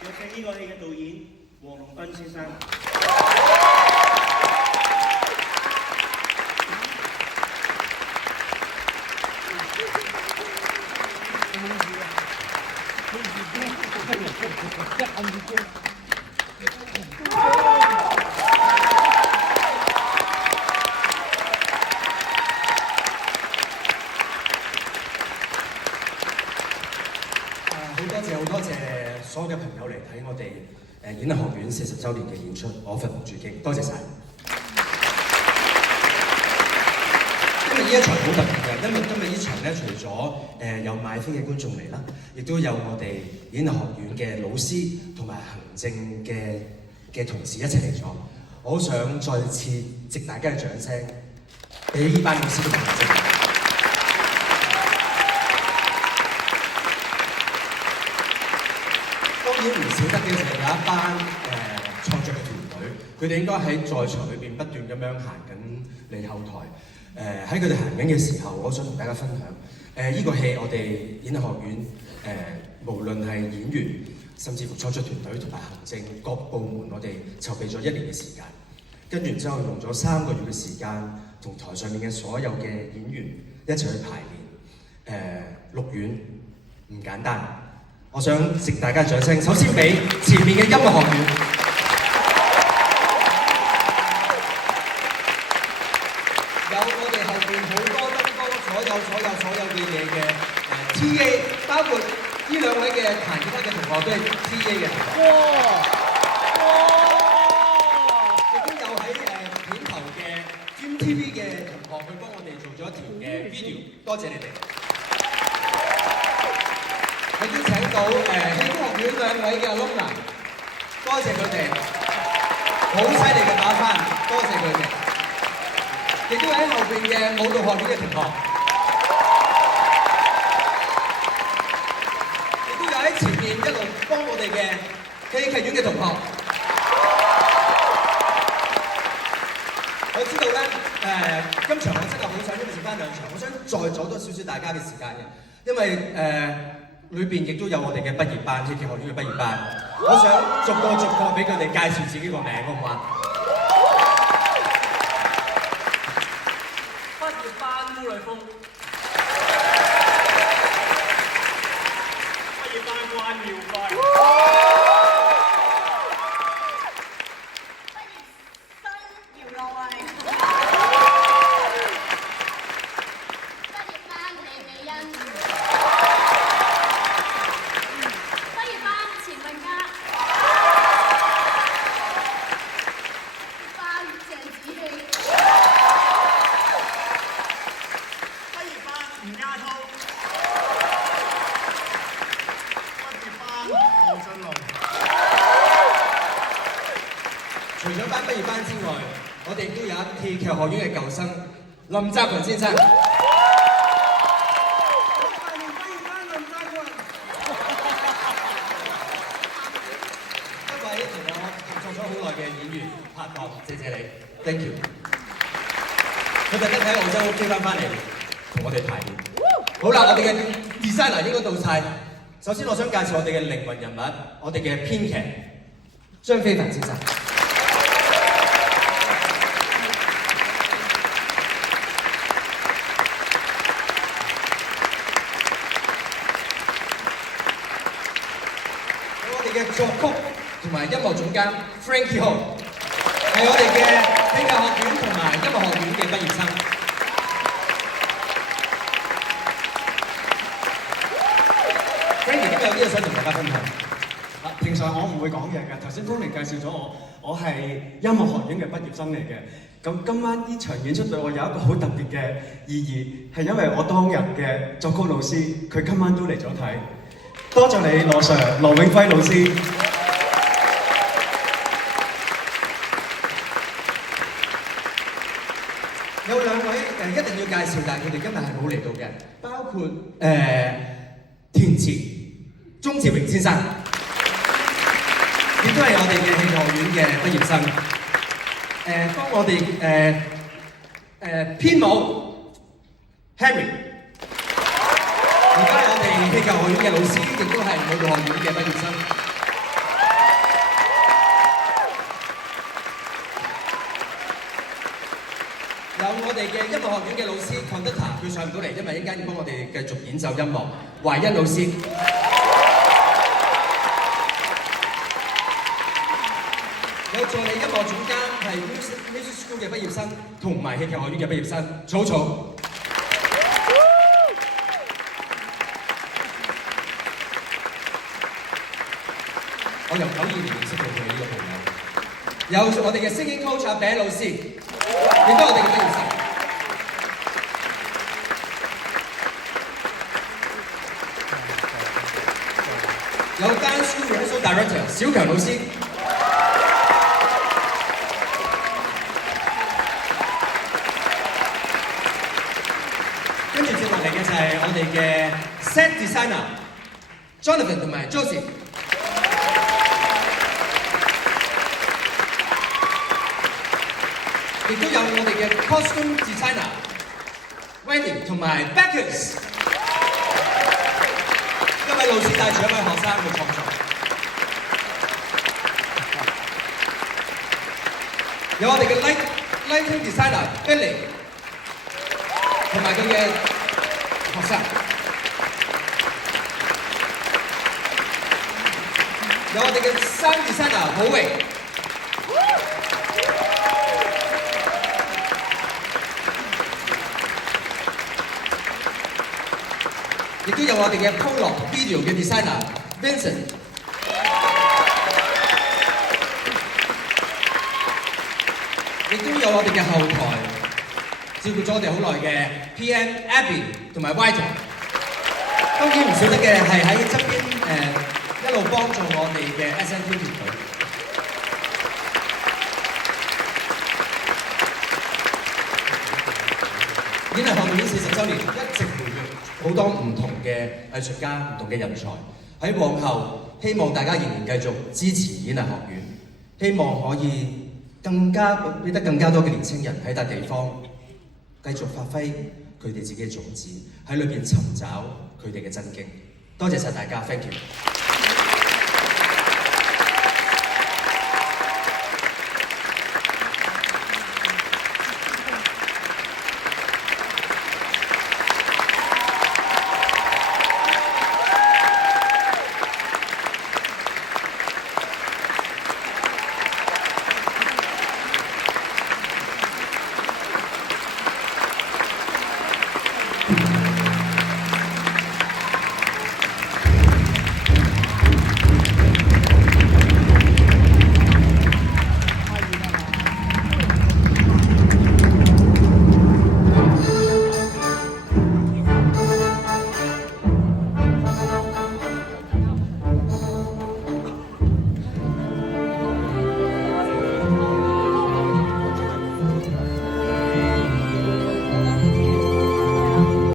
有請呢個戲嘅導演黃龍斌先生。好多謝所有嘅朋友嚟睇我哋演藝學院40週年嘅演出，我奮不絕境，多謝晒。因為呢一場好特別嘅，因為今日呢場咧，除咗有買飛嘅觀眾嚟啦，亦都有我哋演藝學院嘅老師同埋行政嘅同事一齊嚟咗。我好想再次藉大家嘅掌聲，俾呢班老師同行政。當然唔少得嘅就係有一班創作嘅團隊，佢哋應該喺在場裏邊不斷咁樣行緊嚟後台。喺佢哋行緊嘅時候，我想同大家分享，呢個戲我哋演藝學院無論係演員，甚至乎創作團隊同埋行政各部門，我哋籌備咗1年嘅時間，跟住之後用咗3個月嘅時間，同台上面嘅所有嘅演員一齊去排練，錄院唔簡單。我想藉大家掌聲，首先俾前面嘅音樂學院，有我哋後邊好多燈光，所有嘅嘢嘅TA， 包括呢2位嘅彈吉他嘅同學都係 TA 嘅同學。亦都有喺片頭嘅 MTV 嘅同學，佢幫我哋做咗一條嘅 video， 多謝你哋。亦都請到戲曲學院2位嘅 alumni， 多謝佢哋，好犀利嘅打翻，多謝佢哋。亦都喺後邊嘅舞蹈學院嘅同學，亦都有喺前面一路幫我哋嘅戲劇院嘅同學。我知道咧，今場我真係好想，因為剩翻2場，我想再阻多少少大家嘅時間嘅，因為裏邊亦都有我哋嘅畢業班，戲劇學院嘅畢業班。我想逐個俾佢哋介紹自己個名，好唔好啊？畢業班烏雷鋒，畢業班關耀輝，畢業生姚樂慧，畢業班李美欣。除咗班畢業班之外，我哋都有一戲劇學院嘅舊生林澤群先生。一位同我合作咗好耐嘅演員拍檔，謝謝你 ，thank you。佢特登喺澳洲飛翻嚟同我哋排練。好啦，我哋嘅 designer 應該到晒。首先我想介紹我哋嘅靈魂人物，我哋嘅編劇張非凡先生。嘅作曲同埋音樂總監 Frankie Ho 係我哋嘅戲劇學院同埋音樂學院嘅畢業生。Frankie 今日有啲嘢想同大家分享。平常我唔會講嘢嘅，頭先Tony介紹咗我係音樂學院嘅畢業生嚟嘅。咁今晚呢場演出對我有一個好特別嘅意義，係因為我當日嘅作曲老師，佢今晚都嚟咗睇。多謝你羅 Sir 羅永輝老師。有2位一定要介紹，但係佢哋今日係冇嚟到嘅，包括填詞鍾志榮先生，亦都係我哋嘅戲劇學院嘅畢業生。幫我哋編舞 Henry。而家係我哋戲劇學院嘅老師，亦都係舞蹈學院嘅畢業生。哋嘅音樂學院嘅老師 conductor， 佢上唔到嚟，因為一陣間要幫我哋繼續演奏音樂。懷欣老師，有助理音樂總監係 Music School 嘅畢業生，同埋戲劇學院嘅畢業生，草草。我由92年認識到佢呢個朋友。有我哋嘅 singing coach 阿餅老師，亦都係我哋嘅畢業生。有 dance school rehearsal director 小強老師。跟住接落嚟嘅就係我哋嘅 set designer Jonathan 同埋 Josie。亦都有我哋嘅 costume designer Wendy 同埋 Beckers， 一位老師帶住一位學生去創作。有我哋嘅 lighting designer Billy 同埋佢嘅學生。有我哋嘅 sound designer 寶榮。亦都有我哋嘅 Polo Video 嘅 designer Vincent， 亦都有我哋嘅後台照顧咗我哋好耐嘅 PM Abby 同埋 Y 總。當然唔少得嘅係喺側邊一路幫助我哋嘅 SNT 團隊。演藝學院40週年一直培育好多唔同嘅藝術家、唔同嘅人才。喺往後，希望大家仍然繼續支持演藝學院，希望可以俾得更加多嘅年青人喺笪地方繼續發揮佢哋自己嘅種子，喺裏邊尋找佢哋嘅真經。多謝晒大家 ，thank you。